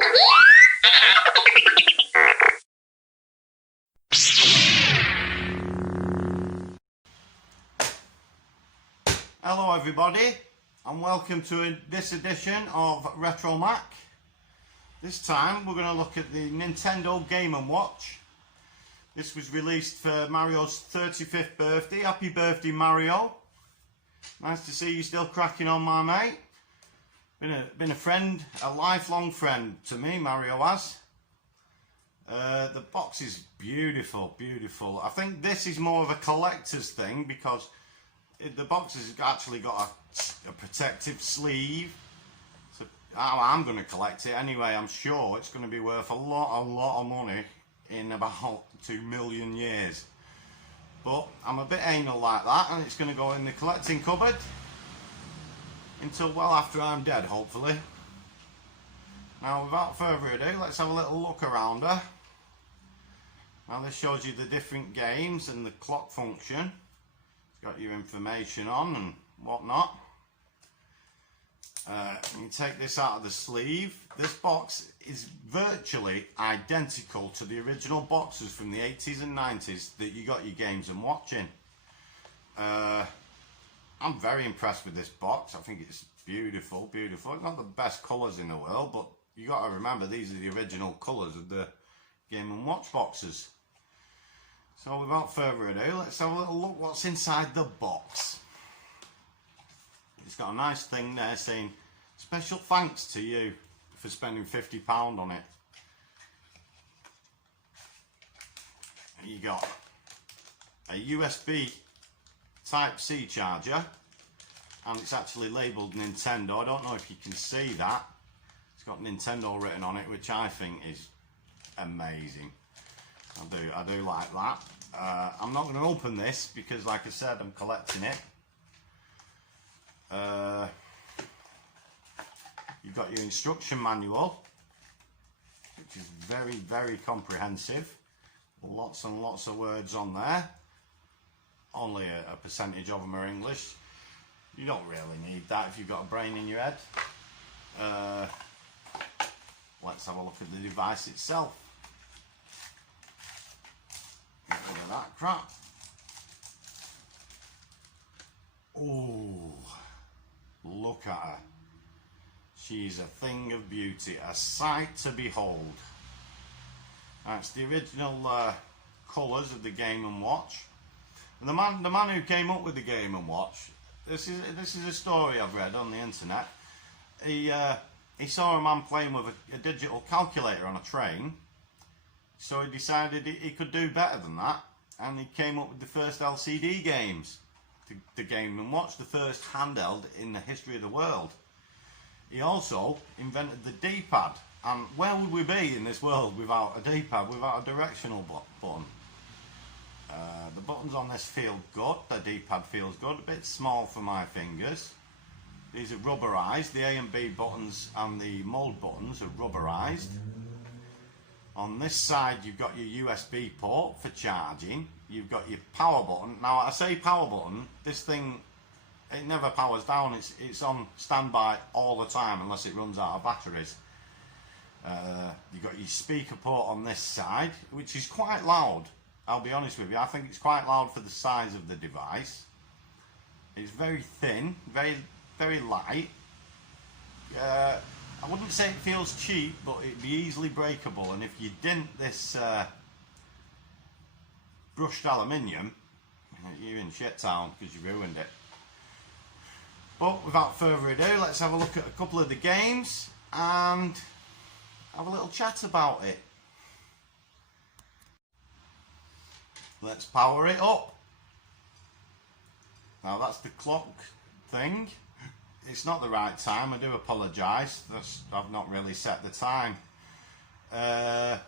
Hello everybody, and welcome to this edition of Retro Mac. This time we're going to look at the Nintendo Game & Watch. This was released for Mario's 35th birthday. Happy birthday, Mario. Nice to see you still cracking on, my mate. Been a friend, a lifelong friend to me, Mario has. The box is beautiful, beautiful. I think this is more of a collector's thing because the box has actually got a protective sleeve. So I'm going to collect it anyway. I'm sure it's going to be worth a lot of money in about 2 million years. But I'm a bit anal like that, and it's going to go in the collecting cupboard until well after I'm dead, hopefully. Now, without further ado, let's have a little look around her. Now, this shows you the different games and the clock function. Got your information on and whatnot. You take this out of the sleeve. This box is virtually identical to the original boxes from the 80s and 90s that you got your games and watching. I'm very impressed with this box. I think it's beautiful, beautiful. It's not the best colours in the world, but you got to remember these are the original colours of the Game and Watch boxes. So without further ado, let's have a little look what's inside the box. It's got a nice thing there saying, special thanks to you for spending £50 on it. And you got a USB Type-C charger, and it's actually labelled Nintendo. I don't know if you can see that. It's got Nintendo written on it, which I think is amazing. I do like that. I'm not going to open this because, like I said, I'm collecting it. You've got your instruction manual, which is very, very comprehensive. Lots and lots of words on there. Only a percentage of them are English. You don't really need that if you've got a brain in your head. Let's have a look at the device itself. Get rid of that crap. Oh, look at her. She's a thing of beauty, a sight to behold. That's the original colours of the Game & Watch. And the man who came up with the Game & Watch, this is a story I've read on the internet. He saw a man playing with a digital calculator on a train. So he decided he could do better than that, and he came up with the first LCD games, the Game & Watch, the first handheld in the history of the world. He also invented the D-pad, and where would we be in this world without a D-pad, without a directional button? The buttons on this feel good, the D-pad feels good, a bit small for my fingers. These are rubberized, the A and B buttons and the mode buttons are rubberized. On this side you've got your USB port for charging, you've got your power button. Now I say power button, this thing, it never powers down, it's on standby all the time unless it runs out of batteries. You've got your speaker port on this side, which is quite loud, I'll be honest with you. I think it's quite loud for the size of the device. It's very thin, very, very light. I wouldn't say it feels cheap, but it'd be easily breakable, and if you didn't this brushed aluminium, you're in shit town because you ruined it. But without further ado, let's have a look at a couple of the games and have a little chat about it. Let's power it up. Now that's the clock thing. It's not the right time, I do apologise. I've not really set the time. Now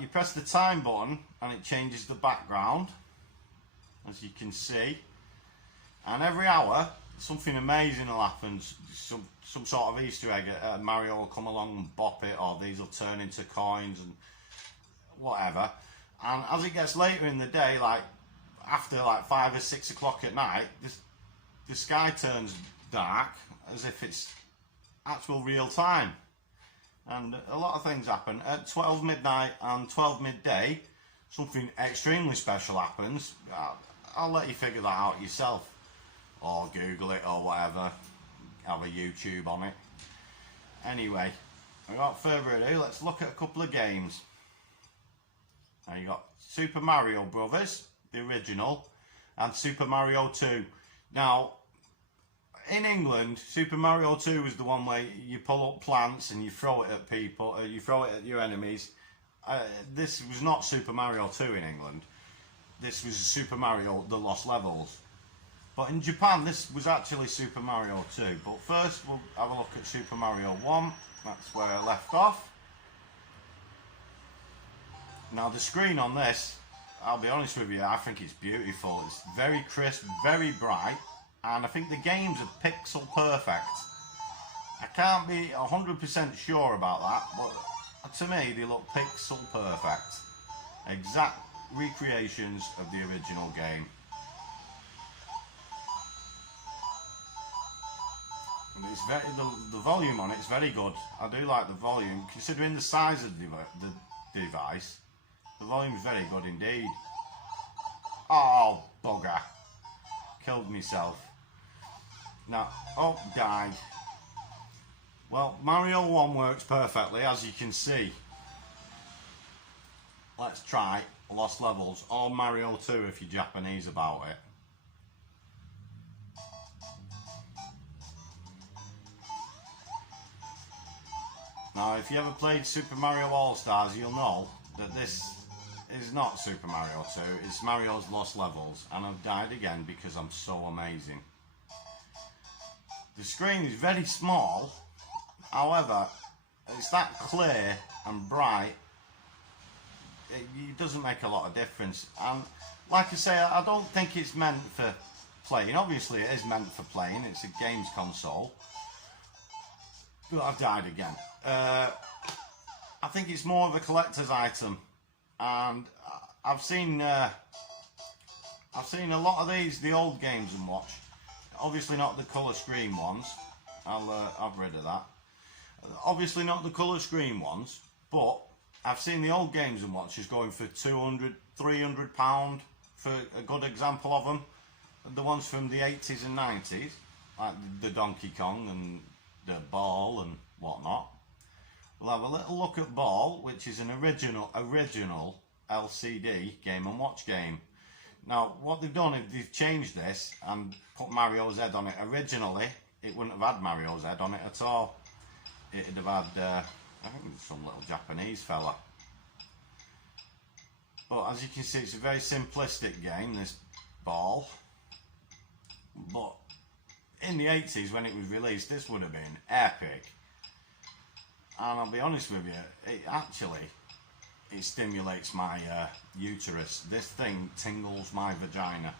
you press the time button and it changes the background, as you can see. And every hour something amazing will happen. Some sort of Easter egg. Mario will come along and bop it, or these will turn into coins and whatever. And as it gets later in the day, like after like 5 or 6 o'clock at night, the sky turns dark as if it's actual real time. and a lot of things happen. At 12 midnight and 12 midday, something extremely special happens. I'll let you figure that out yourself, or Google it, or whatever. Have a YouTube on it. Anyway, without further ado, let's look at a couple of games. Now you got Super Mario Brothers, the original, and Super Mario 2. Now, in England, Super Mario 2 was the one where you pull up plants and you throw it at people, you throw it at your enemies. This was not Super Mario 2 in England. This was Super Mario The Lost Levels. But in Japan, this was actually Super Mario 2. But first, we'll have a look at Super Mario 1. That's where I left off. Now, the screen on this, I'll be honest with you, I think it's beautiful. It's very crisp, very bright. And I think the games are pixel perfect. I can't be 100% sure about that, but to me they look pixel perfect. Exact recreations of the original game. And it's very, the volume on it is very good. I do like the volume. Considering the size of the device, the volume is very good indeed. Oh, bugger. Killed myself. Now, oh, died. Well, Mario 1 works perfectly, as you can see. Let's try Lost Levels, or Mario 2 if you're Japanese about it. Now, if you ever played Super Mario All-Stars, you'll know that this is not Super Mario 2, it's Mario's Lost Levels, and I've died again because I'm so amazing. The screen is very small, however, it's that clear and bright, it doesn't make a lot of difference. And like I say, I don't think it's meant for playing. Obviously it is meant for playing, it's a games console. But I've died again. I think it's more of a collector's item, and I've seen a lot of these, the old Games and Watch. Obviously not the colour screen ones. I've rid of that. Obviously not the colour screen ones, but I've seen the old Games and Watches going for £200, £300 for a good example of them. The ones from the 80s and 90s, like the Donkey Kong and the Ball and whatnot. We'll have a little look at Ball, which is an original LCD Game and Watch game. Now, what they've done is they've changed this and put Mario's head on it. Originally, it wouldn't have had Mario's head on it at all. It'd have had, I think it was some little Japanese fella. But as you can see, it's a very simplistic game, this Ball. But in the 80s, when it was released, this would have been epic. And I'll be honest with you, it stimulates my uterus. This thing tingles my vagina.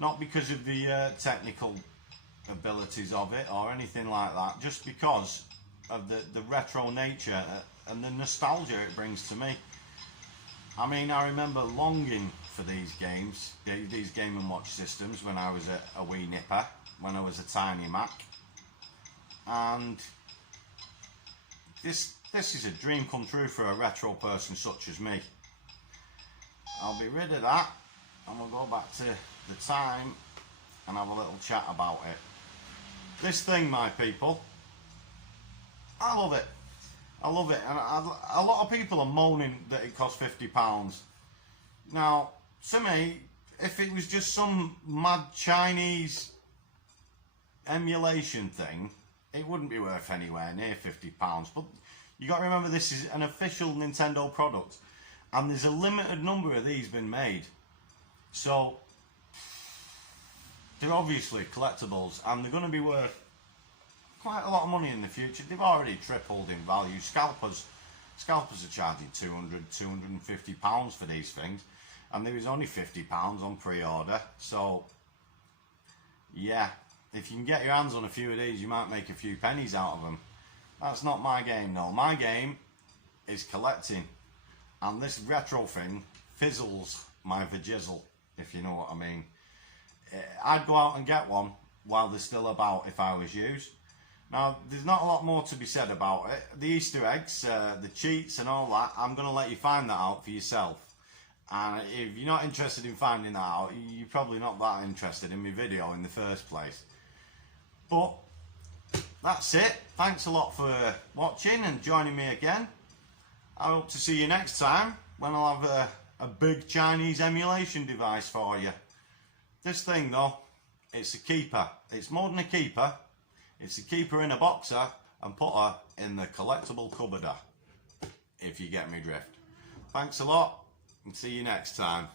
Not because of the technical abilities of it or anything like that, just because of the retro nature and the nostalgia it brings to me. I mean, I remember longing for these games, these Game & Watch systems when I was a wee nipper, when I was a tiny Mac. And this is a dream come true for a retro person such as me. I'll be rid of that and we'll go back to the time and have a little chat about it. This thing, my people, I love it. I love it, and a lot of people are moaning that it costs £50. Now, to me, if it was just some mad Chinese emulation thing, it wouldn't be worth anywhere near £50. But you got to remember, this is an official Nintendo product, and there's a limited number of these been made. So they're obviously collectibles, and they're going to be worth quite a lot of money in the future. They've already tripled in value. Scalpers are charging £200, £250 for these things, and there is only £50 on pre-order. So yeah, if you can get your hands on a few of these, you might make a few pennies out of them. That's not my game, no. My game is collecting, and this retro thing fizzles my vajizzle, if you know what I mean. I'd go out and get one while they're still about if I was used. Now, there's not a lot more to be said about it. The Easter eggs, the cheats and all that, I'm going to let you find that out for yourself. And if you're not interested in finding that out, you're probably not that interested in my video in the first place. But that's it. Thanks a lot for watching and joining me again. I hope to see you next time when I'll have a big Chinese emulation device for you. This thing though, it's a keeper. It's more than a keeper. It's a keeper in a boxer and put her in the collectible cupboarder, if you get me drift. Thanks a lot and see you next time.